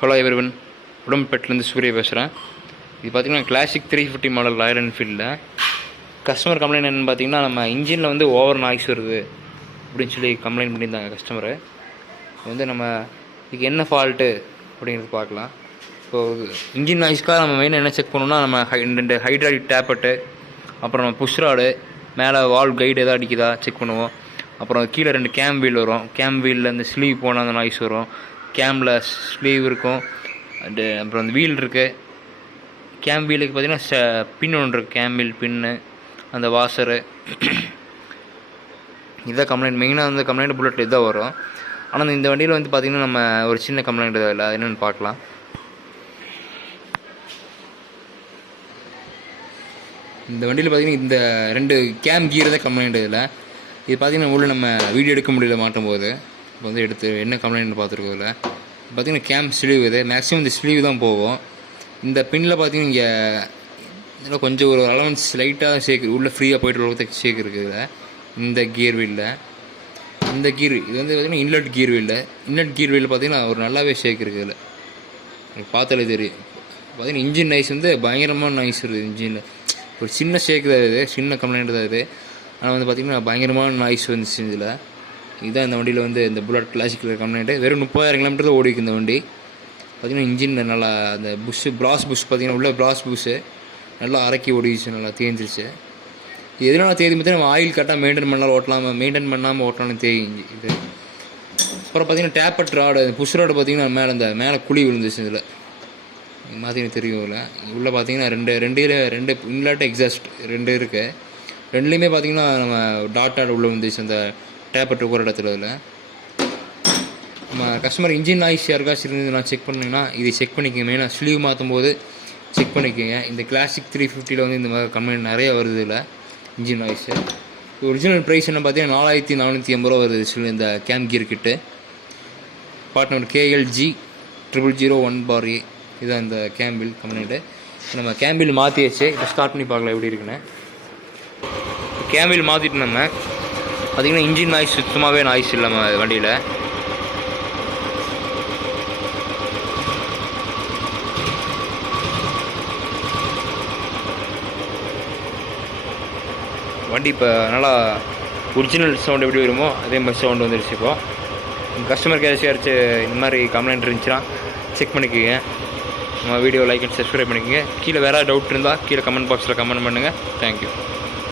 Hello everyone, உடம்பேட்டிலேருந்து சூரிய பேசுகிறேன். இது பார்த்திங்கன்னா கிளாசிக் 350 மாடல் ராயல் என்ஃபீல்டில் கஸ்டமர் கம்ப்ளைண்ட் என்னென்னு பார்த்தீங்கன்னா, நம்ம இன்ஜினில் வந்து ஓவர் நாய்ஸ் வருது அப்படின்னு சொல்லி கம்ப்ளைண்ட் பண்ணியிருந்தாங்க கஸ்டமரு. நம்ம இதுக்கு என்ன ஃபால்ட்டு அப்படிங்கிறது பார்க்கலாம். இப்போது இன்ஜின் நாய்ஸ்க்காக நம்ம மெயினாக என்ன செக் பண்ணணும்னா, நம்ம 2 ஹைட்ராலிக் டேப்பட்டு, அப்புறம் நம்ம புஷ் ராடு, மேலே வால்வ் கைடு எதாவது அடிக்குதா செக் பண்ணுவோம். அப்புறம் கீழே 2 கேம் வீல் வரும். கேம் வீலில் அந்த ஸ்லீவ் போனால் அந்த நாய்ஸ் வரும். கேமில் ஸ்லீவ் இருக்கும். அப்புறம் அந்த வீல் இருக்குது. கேம் வீலுக்கு பார்த்திங்கன்னா பின் ஒன்று இருக்குது. கேம் வீல் பின்னு, அந்த வாஷரு. இதான் கம்ப்ளைண்ட். மெயினாக அந்த கம்ப்ளைண்ட் புல்லட் இதான் வரும். ஆனால் இந்த வண்டியில் வந்து பார்த்திங்கன்னா நம்ம ஒரு சின்ன கம்ப்ளைண்ட் இல்லை, என்னென்னு பார்க்கலாம். இந்த வண்டியில் பார்த்திங்கன்னா இந்த 2 கேம் கீர் தான் கம்ப்ளைண்ட். இதில் இது பார்த்திங்கன்னா உள்ள நம்ம வீடியோ எடுக்க முடியல மாட்டும் போது. இப்போ வந்து எடுத்து என்ன கம்ப்ளைண்ட் பார்த்துருக்கோம். இதில் பார்த்திங்கன்னா கேம் ஸ்லீவ் இது மேக்ஸிமம் இந்த ஸ்லீவ் தான் போகும். இந்த பின்னில் பார்த்திங்கன்னா இங்கே இதில் கொஞ்சம் ஒரு அலவன்ஸ் லைட்டாக ஷேக் உள்ளே ஃப்ரீயாக போய்ட்டு அளவுக்கு ஷேக் இருக்குது. இதில் இந்த கியர் வீலில் இந்த கீர் இது வந்து பார்த்திங்கன்னா இன்லெட் கீர் வீலில். இன்லெட் கீர் வீலில் பார்த்திங்கன்னா ஒரு நல்லாவே ஷேக் இருக்குது. இதில் எனக்கு பார்த்தாலே தெரியும். பார்த்திங்கன்னா இன்ஜின் நாய்ஸ் வந்து பயங்கரமான நாய்ஸ் இருக்குது. இன்ஜினில் ஒரு சின்ன ஷேக் தான் இது, சின்ன கம்ப்ளைண்ட் தான் இது. ஆனால் வந்து பார்த்திங்கன்னா பயங்கரமான நாய்ஸ் வந்துச்சு இதில். இதுதான் இந்த வண்டியில் வந்து இந்த புல்லட் கிளாசிக்கில் கம்ப்ளைண்ட்டு. வெறும் 30,000 கிலோமீட்டர் தான் ஓடிக்கு இந்த வண்டி. பார்த்திங்கன்னா இன்ஜின் நல்லா அந்த புஷ்ஷு பிராஸ் புஷ் பார்த்திங்கன்னா உள்ள பிராஸ் புஷ்ஷு நல்லா அரைக்கி ஓடிச்சு, நல்லா தேஞ்சிருச்சு. எதனால தேதி பார்த்தீங்கன்னா நம்ம ஆயில் கரெக்டாக மெயின்டைன் பண்ணாலும் ஓட்டலாம், மெயின்டைன் பண்ணாமல் ஓட்டலாம் தேங்கி இது. அப்புறம் பார்த்திங்கன்னா டேப்பட் ராடு, புஷ் ராடு பார்த்திங்கன்னா மேலே குழி விழுந்துச்சு. இதில் பார்த்தீங்கன்னா தெரியும். இல்லை உள்ளே பார்த்திங்கன்னா ரெண்டு இன்லாட் எக்ஸாஸ்ட் 2 இருக்குது. 2லேயுமே பார்த்திங்கன்னா நம்ம டாட்டாட் உள்ளே வந்துச்சு அந்த டேப்பட் இருக்கிற இடத்துல. இதில் நம்ம கஸ்டமர் இன்ஜின் நாய்ஸ் யாருக்காச்சும் இருந்து நான் செக் பண்ணிங்கன்னா இதை செக் பண்ணிக்கோங்க. மெயினாக ஸ்லீவ் மாற்றும் போது செக் பண்ணிக்கோங்க. இந்த கிளாசிக் 350 வந்து இந்த மாதிரி கம்ப்ளைண்ட் நிறைய வருது. இல்லை இன்ஜின் நாய்ஸு ஒரிஜினல் ப்ரைஸ் என்ன பார்த்தீங்கன்னா 4480 ரூபா வருது. இந்த கேம் கீர் கிட்டு பார்ட் நம்பர் KLG 0001/A. இதுதான் இந்த கேம்பில் கம்ப்ளைண்ட்டு. நம்ம கேம்பில் மாற்றியாச்சு. இப்போ ஸ்டார்ட் பண்ணி பார்க்கலாம் எப்படி இருக்குன்னு. கேம்பில் மாற்றிட்டு நம்ம பார்த்திங்கன்னா இன்ஜின் நாய்ஸ் சுத்தமாகவே நாய்ஸ் இல்லை நம்ம வண்டியில். வண்டி இப்போ நல்லா ஒரிஜினல் சவுண்ட் எப்படி வருமோ அதே மாதிரி சவுண்டு வந்துடுச்சு. இப்போது கஸ்டமர் கேர் யாராச்சும் இந்த மாதிரி கம்ப்ளைண்ட் இருந்துச்சுன்னா செக் பண்ணிக்கோங்க. நம்ம வீடியோ லைக் அண்ட் சப்ஸ்கிரைப் பண்ணிக்கோங்க. கீழே வேறு டவுட் இருந்தால் கீழே கமெண்ட் பாக்ஸில் கமெண்ட் பண்ணுங்கள். தேங்க்யூ.